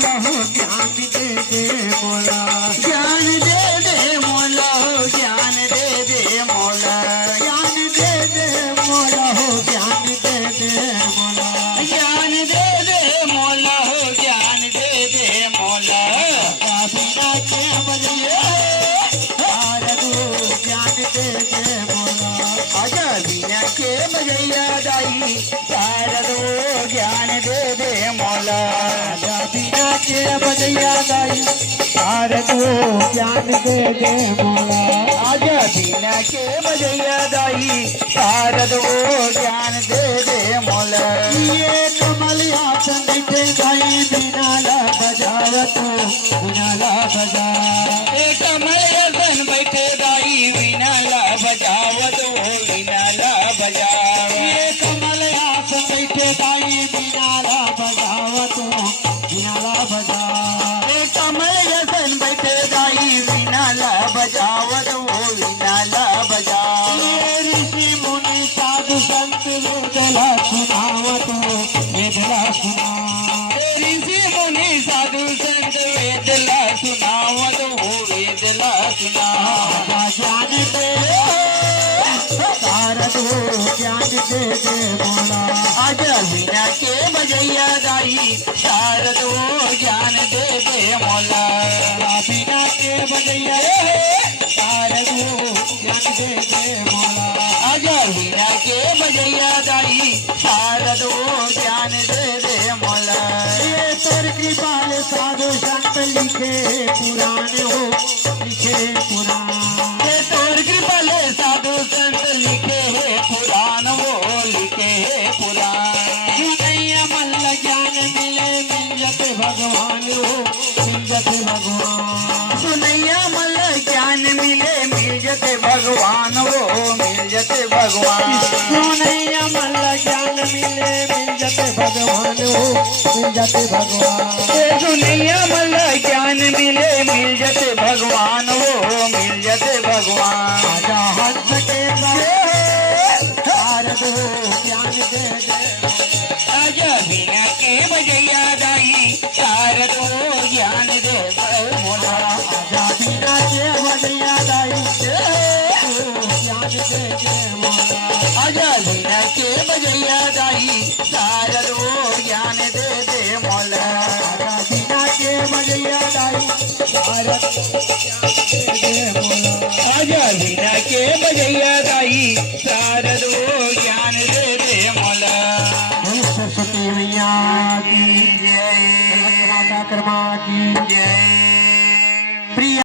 मोला हो ज्ञान दे दे मोला, ज्ञान दे दे मोला हो ज्ञान दे दे मोला, ज्ञान दे दे मोला हो ज्ञान दे दे मोला, ज्ञान दे दे मोला हो ज्ञान दे दे मोला। बिना के बजैया शारदो ज्ञान दे दे मोला, आजा बिना के बजैया दाई शारदो ज्ञान दे दे मोला। बिना के बजैया दाई शारदो ज्ञान दे दे मोला, आजा बिना के बजैया दाई शारदो ज्ञान दे दे मोला। ये कमलिया संगीते दाई बिना ला बजावत बिना ला बजा, एक कमल बैठे दाई बिना ला बजावत हो बिना ला बजाव। ये कमलिया संगीते दाई बिना ला बजावत बिना ला बजा, एक कमल बैठे दाई बिना ला बजावत हो बिना ला बजाव। ये ऋषि मुनि साधु संत वेदला सुनावत वेदला सुना, ऋषि मुनि साधु संत वेदला सुनावत हो वेदला सुना। ज्ञान दे शारदो ज्ञान दे दे मोला, आज बिना के बजैया दाई शारदो ज्ञान दे दे मोला। बिना के बजैया शारदो ज्ञान दे दे मोला, आज बिना के बजैया दाई शारदो ज्ञान दे दे मोला। ये तोर कृपाल साधु संत लिखे पुराण हो लिखे पुराण, ये तोर कृपल साधु संत लिखे है पुराण वो लिखे है पुराण। सुनैया मल्ल ज्ञान मिले मिल जते भगवान हो मिल जते भगवान, सुनैया मल ज्ञान मिले मिल जते भगवान वो मिल जते भगवान। सुनैया मल्ल ज्ञान मिले मिल जते भगवान हो मिल जते भगवान, सुनैया मल ज्ञान मिले मिल जते भगवान वो मिल जते भगवान। आजा हंस के शारदो ज्ञान दे दे, आजा बिना के बजैया दाई शारदो ज्ञान दे दे मोला। आजा बिना के बजैया दाई ज्ञान दे दे मोला, आजा बिना के बजैया दाई शारदो ज्ञान दे दे मोला। आजा बिना के बजैया दाई शारद ज्ञान दे दे मोला, आजा बिना के बजैया दाई शारदो ज्ञान दे दे मोला। सरस्वती मैया की जय माता कर्मा की जय। प्रिय